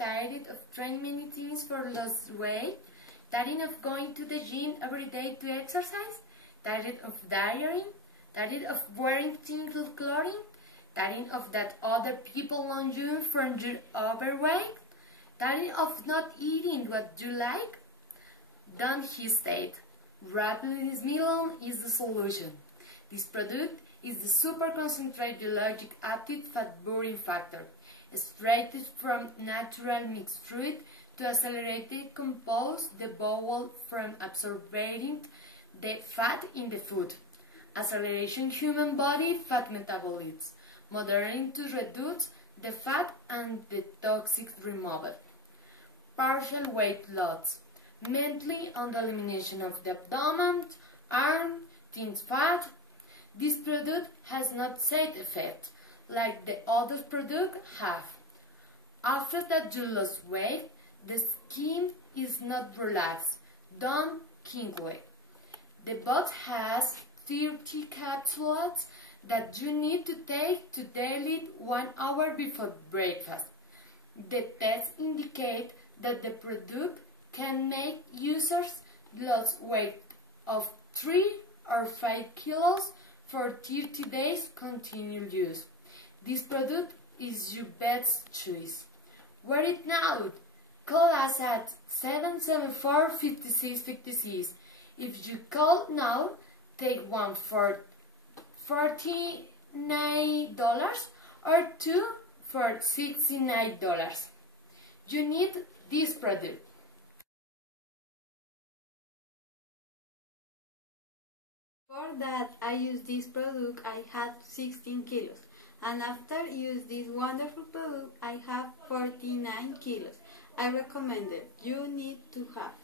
tired of trying many things for lose weight? Tired of going to the gym every day to exercise? Tired of dieting? Tired of wearing single clothing? Tired of that other people on you from your overweight? Tired of not eating what you like? Don't hesitate. Rapidus Melon is the solution. This product is the super concentrated biologic active fat burning factor, extracted from natural mixed fruit to accelerate decompose the bowel from absorbing the fat in the food, acceleration human body fat metabolism, moderating to reduce the fat and the toxic removal, partial weight loss, mainly on the elimination of the abdomen, arm, thin fat. This product has not side effect like the other product have. After that you lose weight, the skin is not relaxed, don't kingle. The box has 30 capsules that you need to take to daily 1 hour before breakfast. The tests indicate that the product can make users lose weight of 3 or 5 kilos for 30 days continual use. This product is your best choice. Wear it now. Call us at 774-5656. If you call now, take one for $49 or two for $69. You need this product. Before that I used this product, I had 16 kilos. And after use this wonderful product, I have 49 kilos. I recommend it. You need to have.